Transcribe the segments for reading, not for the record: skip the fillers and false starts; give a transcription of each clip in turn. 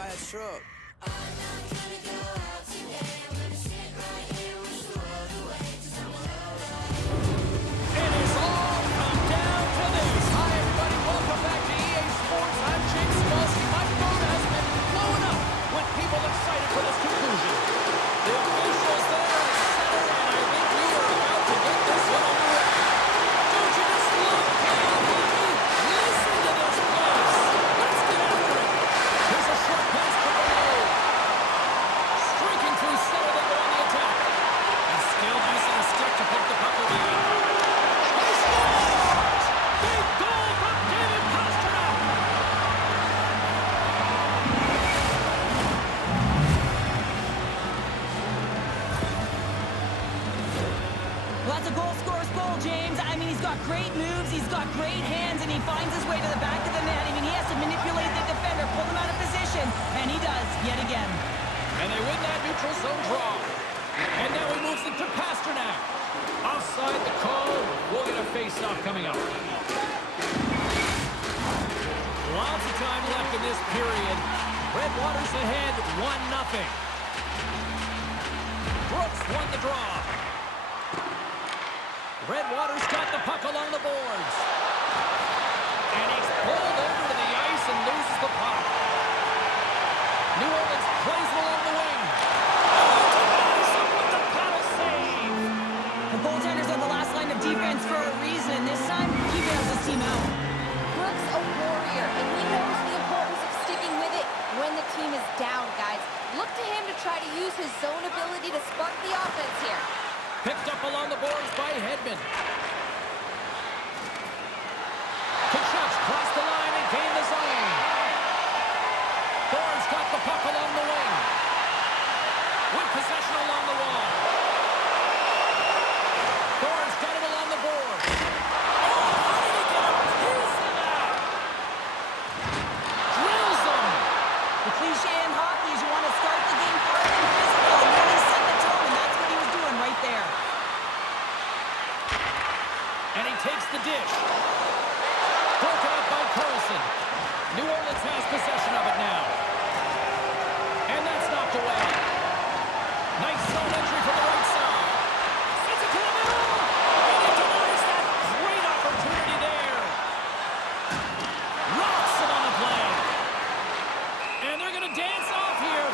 by a truck. It is all come down to this. Hi, everybody. Welcome back to EA Sports. I'm Jake Smolsky. My phone has been blowing up with people excited for this conclusion. The officials there are center, and I think we are about to get this one underway. Don't you just love playoff hockey? Listen to this place. Let's get after it. Here's a short pass to below. Streaking through center, they go on the attack. And still using a stick to pick the puck away. He scores! Big goal from David Pastrnak! Well, that's a goal scorer's goal, James. I mean, he's got great moves, he's got great hands, and he finds his way to the back of the net. I mean, he has to manipulate the defender, pull him out of position, and he does, yet again. And they win that neutral zone draw. And now he moves it to Pastrnak. Offside the call. We'll get a face-off coming up. Lots of time left in this period. Redwaters ahead, 1-0. Brooks won the draw. Redwaters got the puck along the boards. And he's pulled over to the ice and loses the puck. New Orleans plays it along the wing. With the paddle save. The goaltender's on the last line of defense for a reason, and this time, he bails his team out. Brooks a warrior, and he knows the importance of sticking with it when the team is down, guys. Look to him to try to use his zone ability to spark the offense here. Picked up along the boards by Hedman. Kachuk's crossed the line and gained the zone. Thorne's got the puck along the wing. With possession along the wall. Thorne's got it along the board. Oh, how did he get a piece of that? Drills him. The cliche in hockey is you want to start the game hard and physical, and really set the tone, and that's what he was doing right there. And he takes the dish. Broken up by Carlson. New Orleans has possession of it now. And that's knocked away. Nice zone entry from the right side. Sends it to the middle. And he denies that great opportunity there. Rocks it on the play. And they're going to dance off here.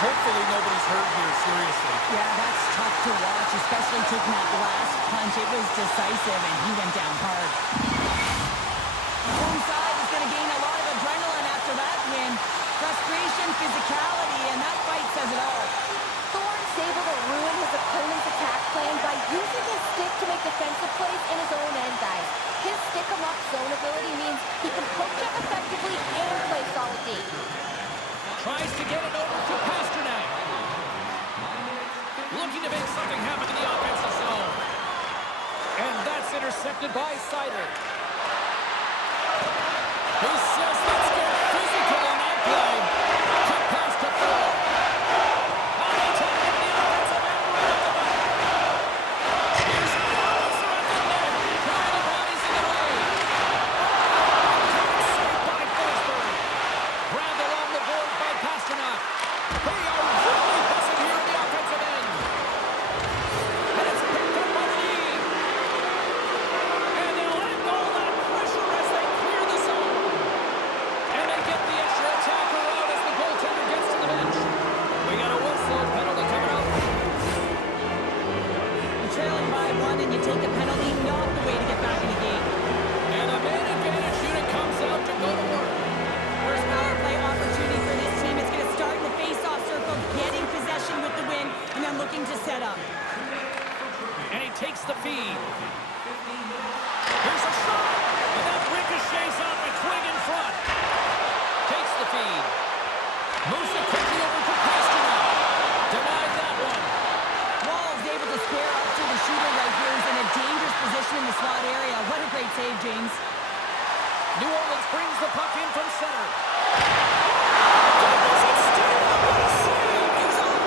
Hopefully nobody's hurt here, seriously. Yeah, that's tough to watch, especially taking that last punch. It was decisive, and he went down hard. Home side is going to gain a lot of adrenaline after that win. Frustration, physicality, and that fight says it all. Thorne's able to ruin his opponent's attack plan by using his stick to make defensive plays in his own end, guys. His stick-em-up zone ability means he can poke check effectively and play solid D. Tries to get it over to Pastrnak. Looking to make something happen in the offensive zone. And that's intercepted by Sider. He says, let's get physical on that play. Cut pass to Thor. On the attack in the offensive end right at the back. Here's Carlson at the net. Trying to bodies in the way. Saved by Forsberg. Grabbed along the board by Pastrnak. They are really buzzing here in the offensive end. And it's picked up by the knee. And they'll end all that pressure as they clear the zone. And they get the extra attacker out as the goaltender gets to the bench. We got a whistle, penalty coming up. You're trailing by one, and you take a penalty, not the way to get back in the game. And a man advantage unit comes out to go to work. First power play opportunity for this team. It's going to start in the face-off circle, getting possession with the win, and then looking to set up. And he takes the feed. Here's a shot. And that ricochets off a twig in front. Takes the feed. Moves it quickly over to Pastrnak. Denied that one. Wall's able to square up to the shooter right here. He's in a dangerous position in the slot area. What a great save, James. New Orleans brings the puck in from center. Douglas, it's still up. What a save. He's on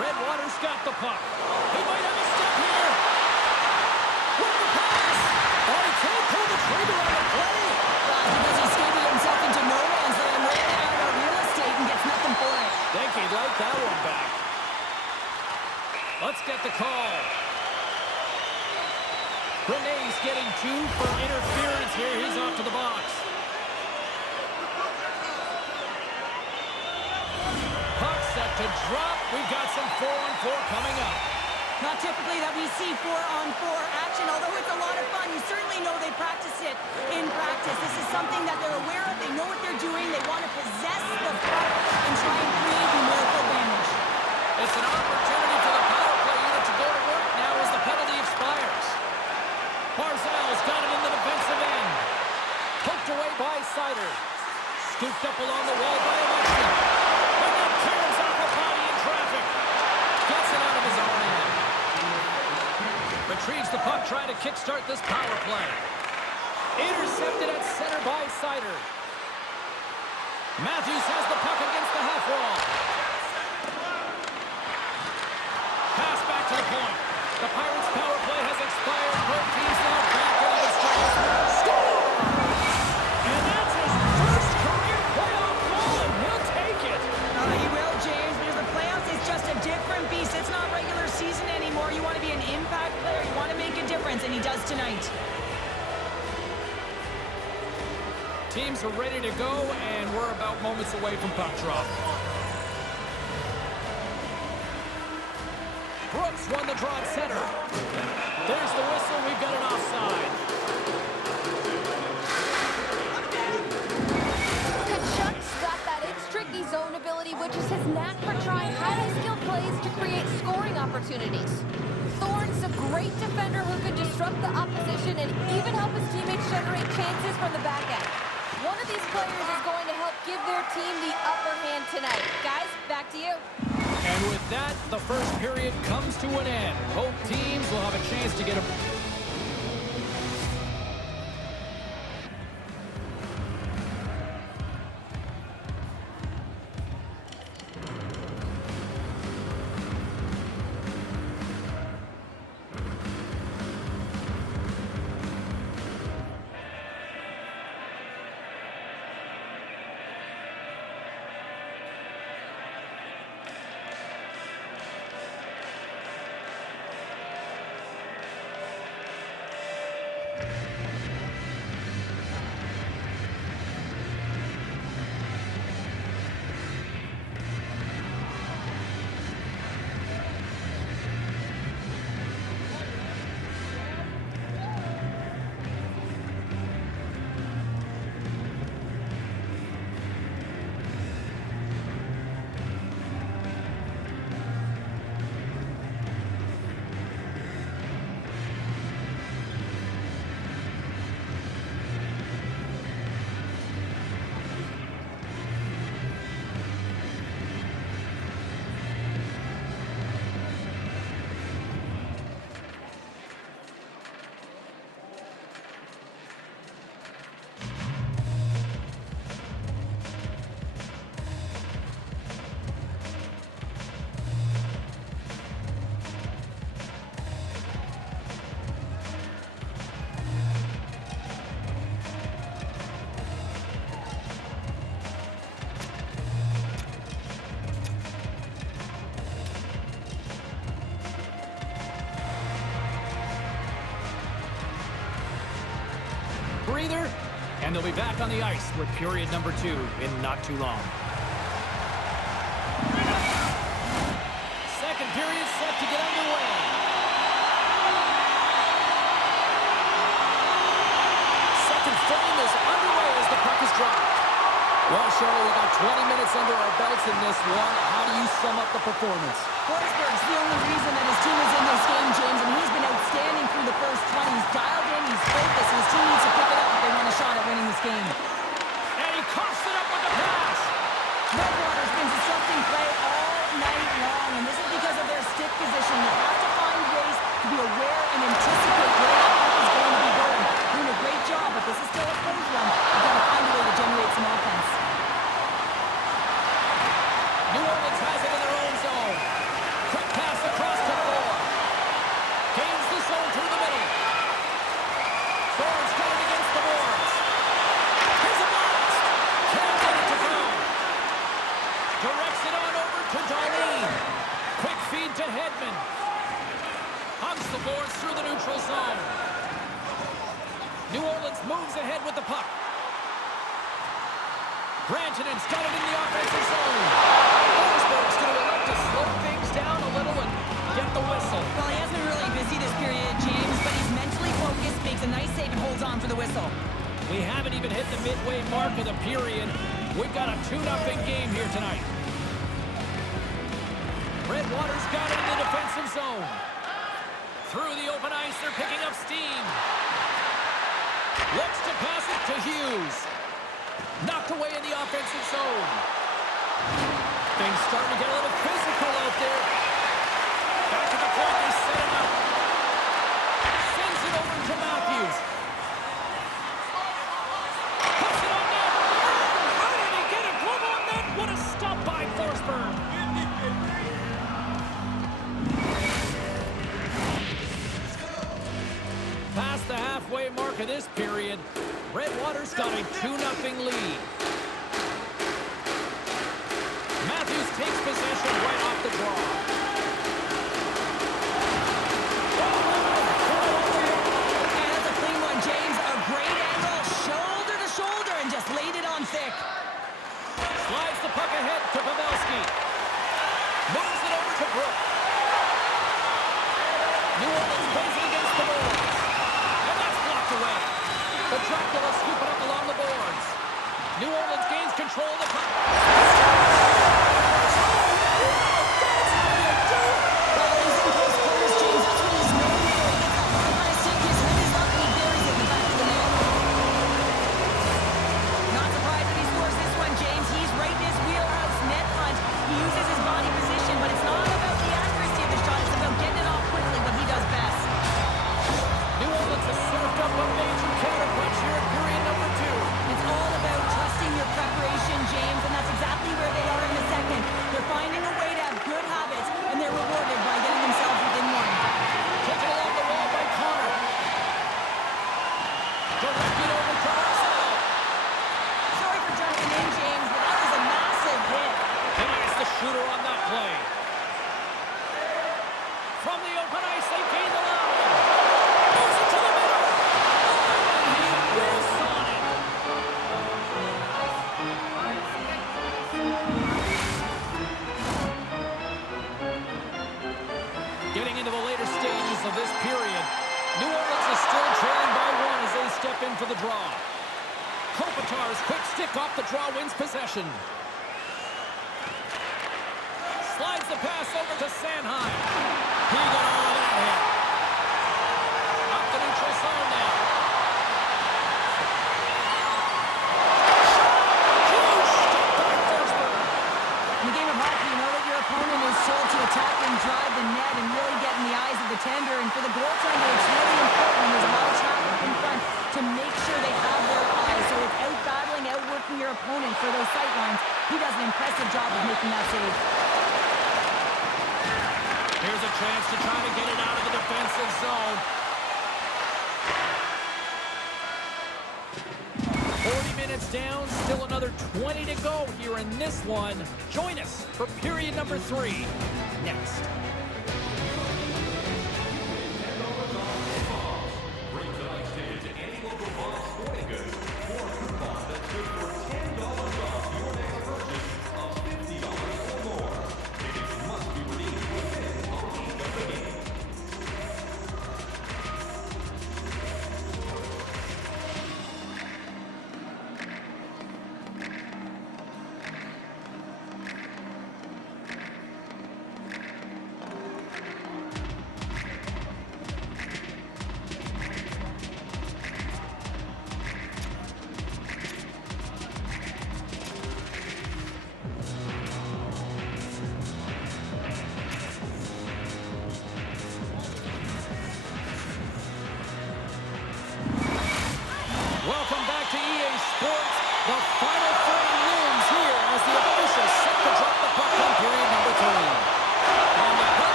Redwater's got the puck. He might have a step here. With the pass. Oh, he can't pull the trigger on the play. Because he skated himself into no man's land, ran out of real estate, and gets nothing for it. Think he'd like that one back. Let's get the call. Renee's getting 2 for interference here. He's off to the box. Puck set to drop. We've got some 4-on-4 coming up. Not typically that we see 4-on-4 action, although it's a lot of fun. You certainly know they practice it in practice. This is something that they're aware of. They know what they're doing. They want to possess the puck and try and create numerical advantage. It's an opportunity for the power play unit to go to work now as the penalty expires. Barzal's got him in the defensive end. Poked away by Sider. Scooped up along the wall by Ovechkin. And then clears off a body in traffic. Gets it out of his own end. Retrieves the puck, trying to kickstart this power play. Intercepted at center by Sider. Matthews has the puck against the half wall. Pass back to the point. The Pirates' power play has expired. Both teams now back on the strike. Score! And that's his first career playoff goal, and he'll take it. He will, James, because the playoffs is just a different beast. It's not regular season anymore. You want to be an impact player. You want to make a difference, and he does tonight. Teams are ready to go, and we're about moments away from puck drop. Brooks won the draw at center. There's the whistle. We've got an offside. Kachuk's got that it's-tricky zone ability, which is his knack for trying highly skilled plays to create scoring opportunities. Thorne's a great defender who can disrupt the opposition and even help his teammates generate chances from the back end. One of these players is going to help give their team the upper hand tonight. Guys, back to you. And with that, the first period comes to an end. Both teams will have a chance to get a... breather, and they'll be back on the ice with period number 2 in not too long. Second period set to get underway. Second frame is underway as the puck is dropped. Well, Charlotte, we got 20 minutes under our belts in this one. How do you sum up the performance? Forsberg's the only reason that his team is in this game, James, and he's been outstanding through the first 20. He's dialed in, he's focused, and his team needs to pick it up if they want a shot at winning this game. And he coughs it up with the pass. Redwater's been disrupting play all night long, and this is because of their stick position. You have to find ways to be aware and anticipate where that puck is going to be going. Doing a great job, but this is still a close run. You've got to find a way to generate some offense. New Orleans has it in their own zone. to Darlene. Quick feed to Hedman. Hugs the boards through the neutral zone. New Orleans moves ahead with the puck. Brantonen's got it in the offensive zone. Forsberg's going to elect to slow things down a little and get the whistle. Well, he hasn't been really busy this period, James, but he's mentally focused, makes a nice save, and holds on for the whistle. We haven't even hit the midway mark of the period. We've got a 2-0 game here tonight. Redwater's got it in the defensive zone. Through the open ice, they're picking up steam. Looks to pass it to Hughes. Knocked away in the offensive zone. Things starting to get a little physical out there. Back to the point, they set him up. Sends it over to Matthews. Puts it on net. How did he get a glove on net? What a stop by Forsberg. Past the halfway mark of this period, Redwater's got a 2-0 lead. Matthews takes possession right off the draw. And that's a clean one, James. A great angle, shoulder to shoulder, and just laid it on thick. Slides the puck ahead to Pavelski. Moves it over to Brook. New Orleans plays it against the boards. And that's blocked away. The Dracula scoop it up along the boards. New Orleans gains control of the puck. Well, he's in close quarters, James. That's what he's known for. He gets a hard line stick, his head is up, and he buries it in the back of the net. Not surprised if he scores this one, James. He's right in his wheelhouse net front. He uses his body position, but it's not about the accuracy of the shot. It's about getting it off quickly, what he does best. New Orleans has served up a major counterpunch here in period number 2. It's all about trusting your preparation, James, and that's exactly where they are in the second. They're finding a way to have good habits, and they're rewarded by getting themselves within one. Taken along the wall by Connor. Directed over to Marcel. Sorry for jumping in, James, but that was a massive hit. And it's the shooter on that play. From the open ice, they gain the line. Moves it to the middle. And he whiffs on it. Getting into the later stages of this period, New Orleans is still trailing by 1 as they step in for the draw. Kopitar's quick stick off the draw wins possession. Slides the pass over to Sanheim. He got all of that hit. Up the neutral zone now. Huge stop by Forsberg. In the game of hockey, you know that your opponent is told to attack and drive the net and really get in the eyes of the tender. And for the goaltender, it's really important when there's a lot of traffic in front to make sure they have their eyes. So it's out-battling, outworking your opponent for those sight lines. He does an impressive job of making that save. Here's a chance to try to get it out of the defensive zone. 40 minutes down, still another 20 to go here in this one. Join us for period number 3 next.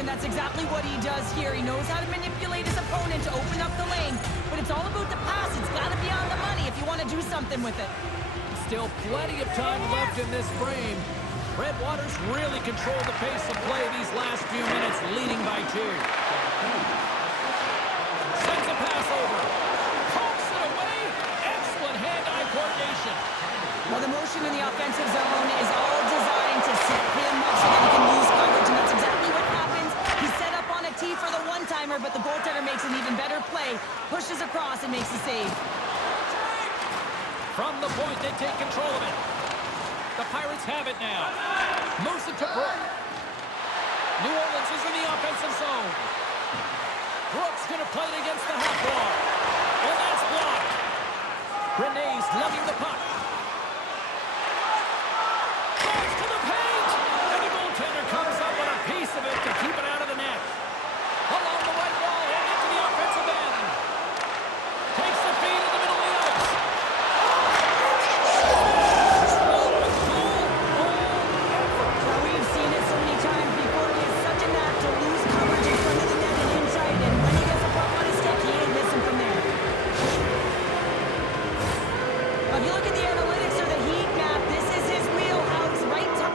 and that's exactly what he does here. He knows how to manipulate his opponent to open up the lane, but it's all about the pass. It's got to be on the money if you want to do something with it. Still plenty of time left in this frame. Redwater's really controlled the pace of play these last few minutes, leading by 2. Sends a pass over. Pokes it away. Excellent hand-eye coordination. Well, the motion in the offensive zone is all designed to set him up so that he can lose coverage, and that's exactly what happens. He's set up on a tee for the one-timer, but the goaltender makes an even better play, pushes across, and makes the save. From the point, they take control of it. The Pirates have it now. Moves it to Brooke. New Orleans is in the offensive zone. Brooks going to play it against the half wall. And that's blocked. Renee's lugging the puck. Drives to the paint. And the goaltender comes up with a piece of it to keep it out of the net. Along the right wall and into the offensive end. Takes the feed in the middle of the ice. Well, we've seen it so many times before. He has such a knack to lose coverage in front of the net and inside, and when he gets a puck on his stick, he ain't missing from there. Well, if you look at the analytics or the heat map, this is his wheelhouse, right top.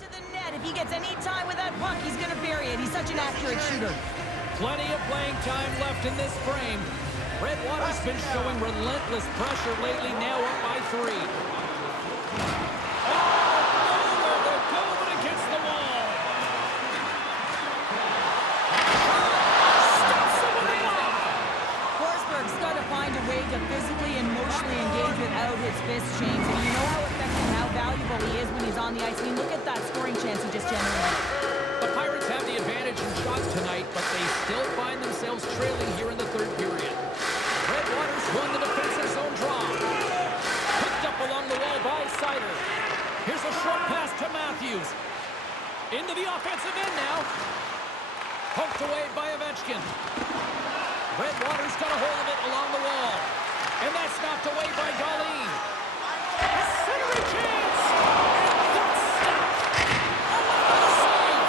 To the net. If he gets any time with that puck, he's going to bury it. He's such an accurate shooter. Plenty of playing time left in this frame. Redwater's been showing relentless pressure lately, now up by 3. Oh, they're going against the wall. Stops it with the block. Forsberg's got to find a way to physically and emotionally engage without his fist, James. And you know how effective and how valuable he is when he's on the ice. I mean, look at that scoring chance he just generated. The Pirates have the advantage in shots tonight, but they still find themselves trailing here in the 3rd period. Redwater's won the defensive zone draw. Picked up along the wall by Sider. Here's a short pass to Matthews. Into the offensive end now. Poked away by Ovechkin. Redwater's got a hold of it along the wall. And that's knocked away by Darlene. A centering chance! And that's stopped! Another save!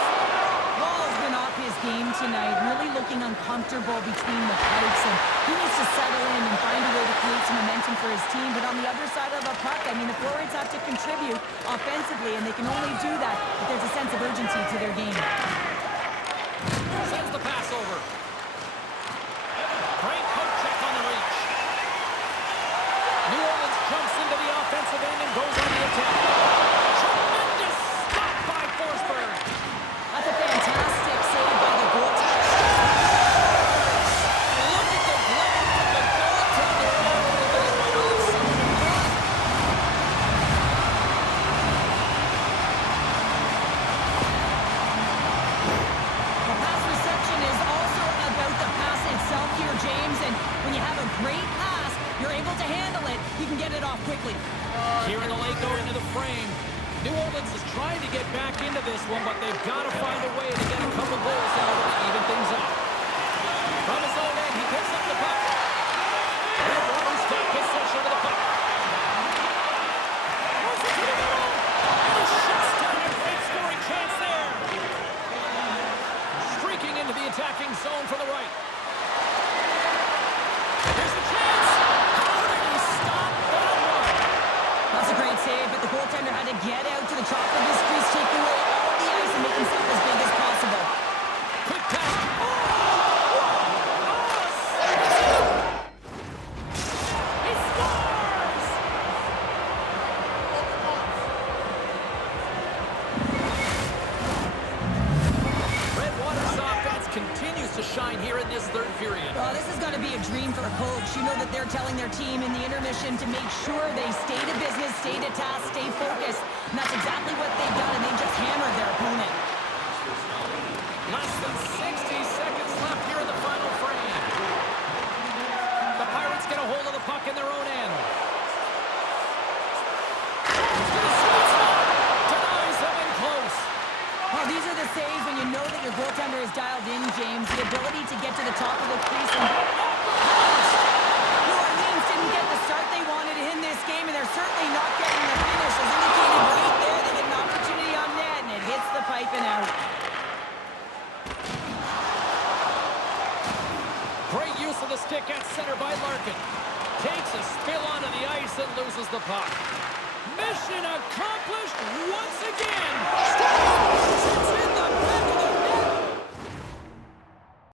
Wall's been off his game tonight, really looking uncomfortable between the pipes, and he needs to settle in and find a way to create some momentum for his team. But on the other side of the puck, I mean, the Florians have to contribute offensively, and they can only do that if there's a sense of urgency to their game. Sends the pass over. Great poke check on the reach. New Orleans jumps into the offensive end and goes on the attack. Tremendous stop by Forsberg. That's a fantastic save by the goaltender. Look at the glare from the goaltender over the net. Awesome block. The pass reception is also about the pass itself here, James, and when you have a great pass, you're able to handle it, you can get it off quickly. Here in the late go into the frame. New Orleans is trying to get back into this one, but they've got to find a way to get a couple goals in order to even things up. From his own end, he picks up the puck. Redwater's got possession of the puck. Moves it to the middle. And he shuts down a great scoring chance there. Streaking into the attacking zone from the right. Here's the chance. How did he stop that one? That's a great save, but the goaltender had to get out to the top of his crease, take away all the ice, and make himself as big as possible. Quick pass. He scores! Redwater's offense continues to shine here in this 3rd period. Well, this is going to be a dream for a coach. You know that they're telling their team in the intermission to make sure they stay to business, stay to task, stay focused. And that's exactly what they've done, and they just hammered their opponent. Less than 60 seconds left here in the final frame. The Pirates get a hold of the puck in their own end. To the sweet spot. Denies them in close. Well, these are the saves when you know that defender is dialed in, James. The ability to get to the top of the crease and... New Orleans didn't get the start they wanted in this game, and they're certainly not getting the finish. As indicated right there, they get an opportunity on net, and it hits the pipe and out. Great use of the stick at center by Larkin. Takes a spill onto the ice and loses the puck. Mission accomplished once again. Scores! It's in the back of